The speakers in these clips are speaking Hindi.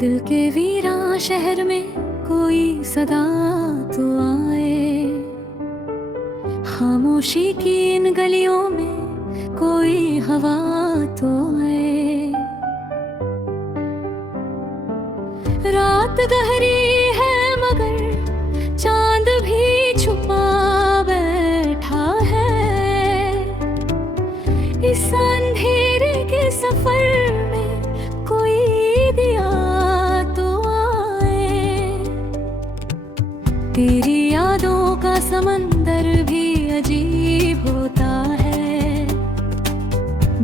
दिल के वीरान शहर में कोई सदा तो आए, खामोशी की इन गलियों में कोई हवा तो आए। रात गहरी है मगर चांद भी छुपा बैठा है, इस अंधेरे के सफर में कोई दिया तो आए। तेरी यादों का समंदर भी अजीब होता है,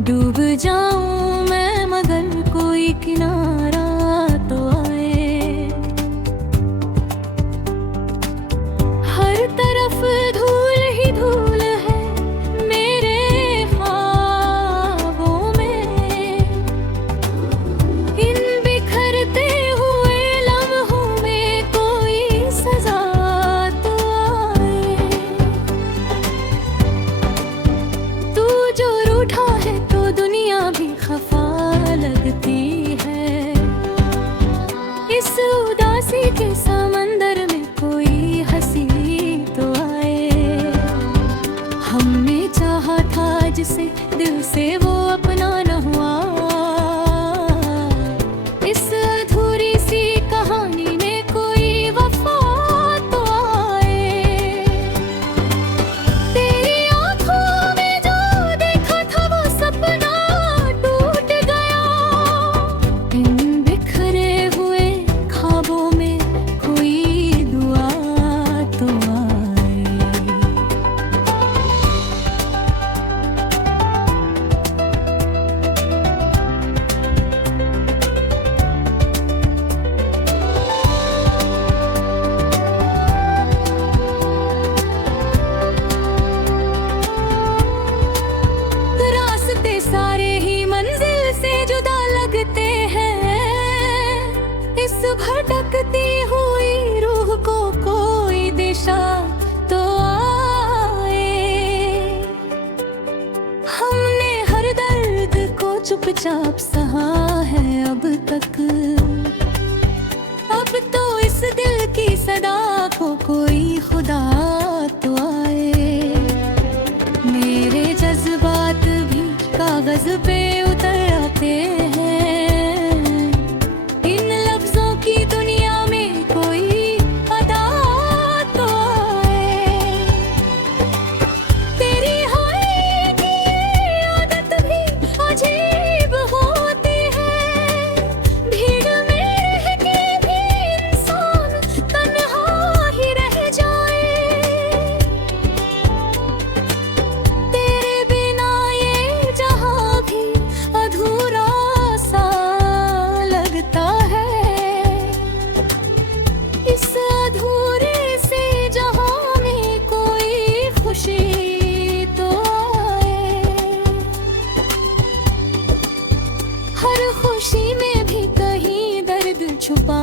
डूब जाऊं मैं मगर कोई किनारा तो आए। हर तरफ धूल ही धूल है मेरे ख्वाबों में, इन बिखरते हुए लम्हों में कोई सजा तो आए। तू जो रूठा है तो दुनिया भी खफा लगती है, इस उदासी के समंदर में कोई हंसी तो आए। हमने चाहा था जिसे दिल से वो अपना न हुआ, इस अधूरी सी कहानी में कोई वफा तो आए। तेरी आंखों में जो देखा था वो सपना टूट गया, इन बिखरे हुए ख्वाबों में कोई दुआ तो आए। रास्ते सारे ही मंजिल से जुदा लगते हैं, इस भटकती हुई रूह को कोई दिशा तो आए। हमने हर दर्द को चुपचाप सहा है अब तक, अब तो इस दिल की सदा को कोई खुदा तो आए। मेरे जज्बात भी कागज पे उतर आते हैं, इन लफ्जों की दुनिया में कोई अदा तो आए। तेरी हाय की आदत भी अजीब होती है, भीड़ में रह के भी इंसान तन्हा ही रह जाए। तेरे बिना ये जहां भी अधूरा सा लगता है, इस अधूरे से जहां में कोई खुशी तो आए। हर खुशी में भी कहीं दर्द छुपा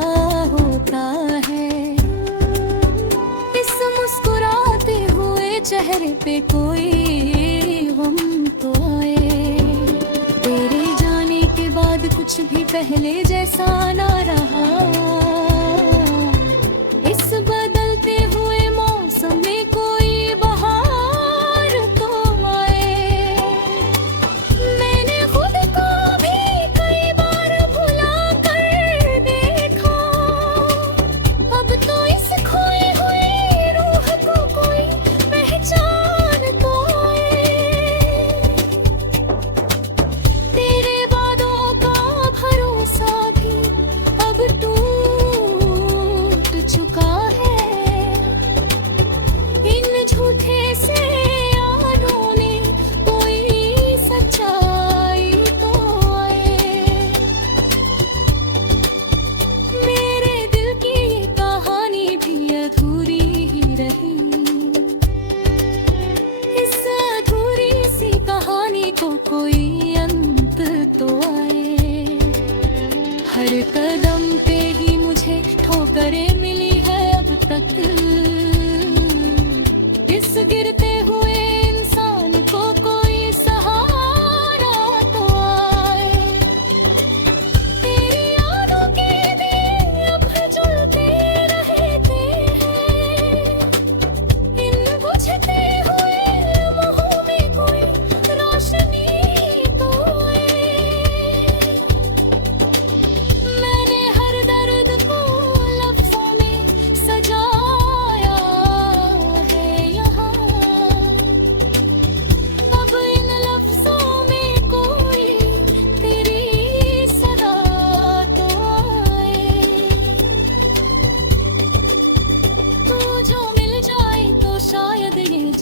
होता है, इस मुस्कुराते हुए चेहरे पे कोई गम तो आए। तेरे जाने के बाद कुछ भी पहले जैसा ना रहा, इस बदलते हुए मौसम में कोई बहार तो आए। मैंने खुद को भी कई बार भुला कर देखा, अब तो इस खोई हुई रूह को कोई पहचान तो आए। तेरे वादों का भरोसा भी अब टूट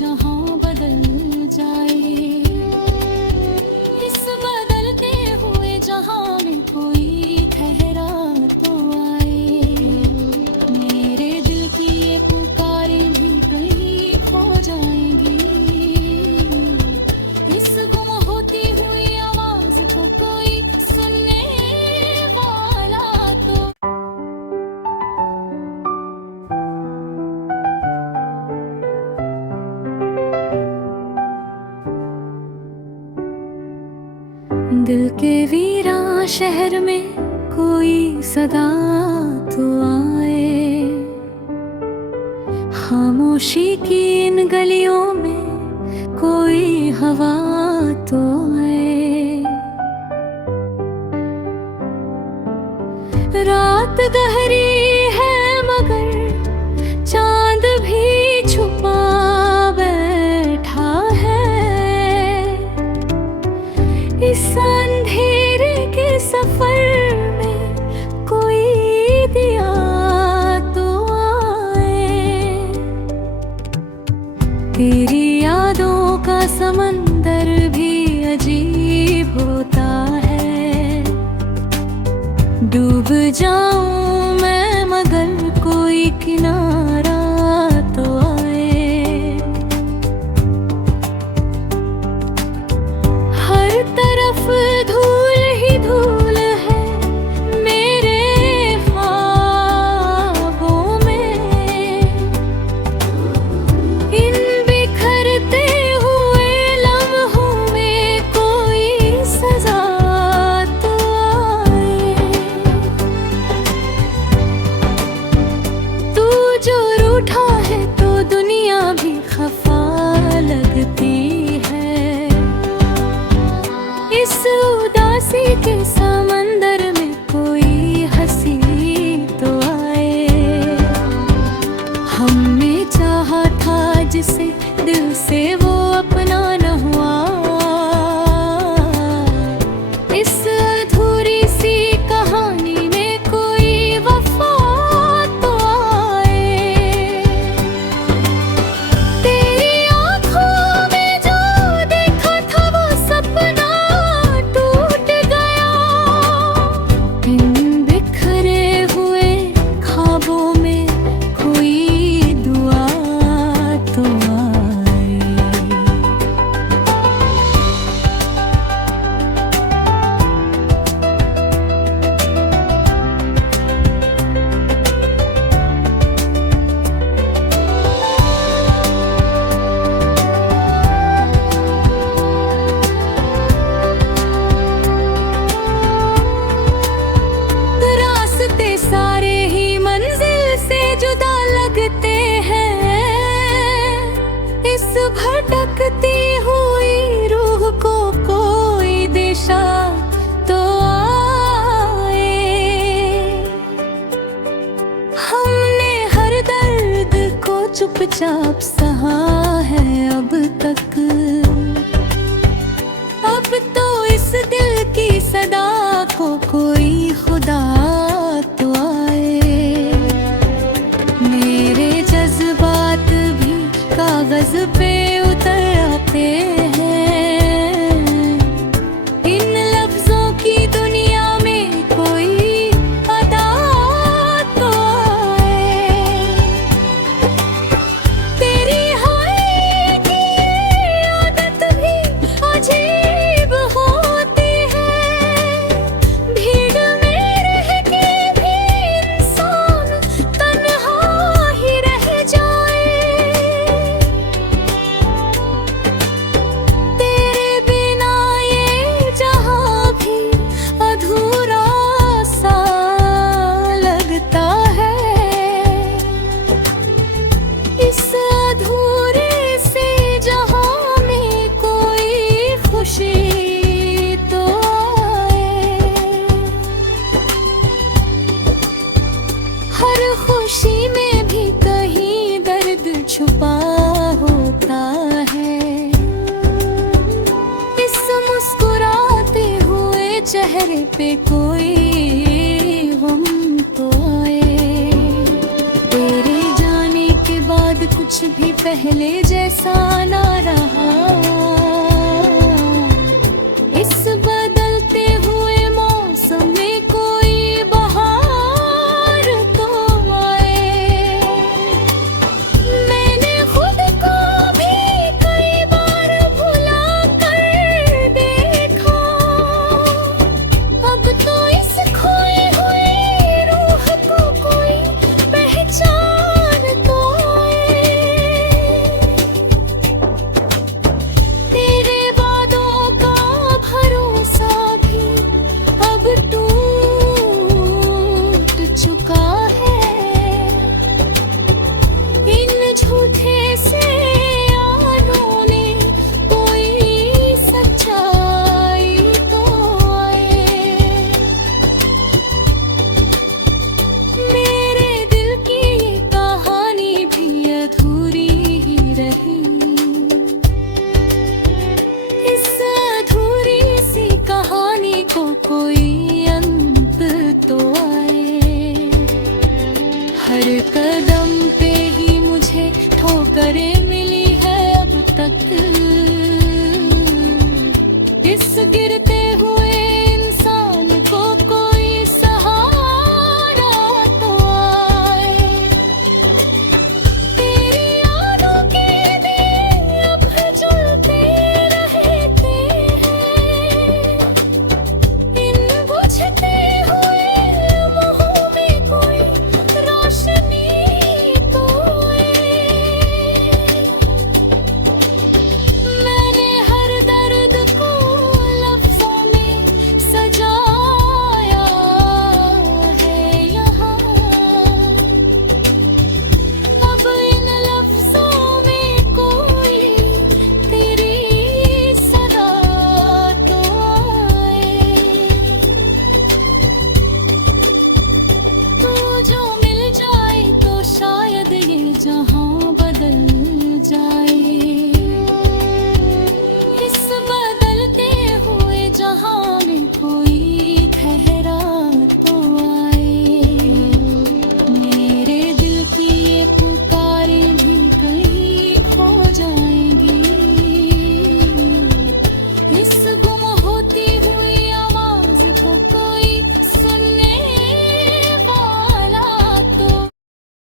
जहां बदल जाए। इस बदलते हुए जहां में कोई ठहरा तो आए। मेरे दिल की ये पुकारें भी कहीं खो जाएंगी। इस गुम होती हुई आवाज को कोई सुनने वाला तो। दिल के वीरान शहर में कोई सदा तो आए। खामोशी की इन गलियों में कोई हवा तो आए। रात गहरी है मगर चांद भी छुपा बैठा है। इस अंधेरे के सफर में कोई दिया तो आए। तेरी यादों का समंदर भी अजीब होता है। डूब जाऊं मैं मगर कोई किनारा तो आए। हर तरफ धूल ही धूल है मेरे ख्वाबों में। इन बिखरते हुए लम्हों में कोई सजा तो आए। तू जो रूठा है तो दुनिया भी खफा लगती है। इस उदासी के समंदर में कोई हंसी तो आए। हमने चाहा था जिसे दिल से वो अपना न हुआ। इस अधूरी सी कहानी में कोई वफा तो आए। तेरी आँखों में जो देखा था वो सपना टूट गया। इन बिखरे हुए ख्वाबों में कोई दुआ तो आए। रास्ते सारे ही मंजिल से जुदा लगते हैं। इस भटकती हुई रूह को कोई दिशा तो आए। हमने हर दर्द को चुपचाप सहा है अब तक। अब तो इस दिल की सदा को कोई खुदा तो आए। मेरे जज्बात भी कागज पे उतर आते हैं। इन लफ्जों की दुनिया में कोई अदा तो आए। तेरी हाय की आदत भी अजीब होती है। भीड़ में रह के भी इंसान तन्हा ही रह जाए। तेरे बिना ये जहां भी अधूरा सा लगता है। इस अधूरे से जहां में कोई खुशी तो आए। हर खुशी में भी कहीं दर्द छुपा होता है। इस मुस्कुराते हुए चेहरे पे कोई गम तो आए। तेरे जाने के बाद कुछ भी पहले जैसा ना रहा।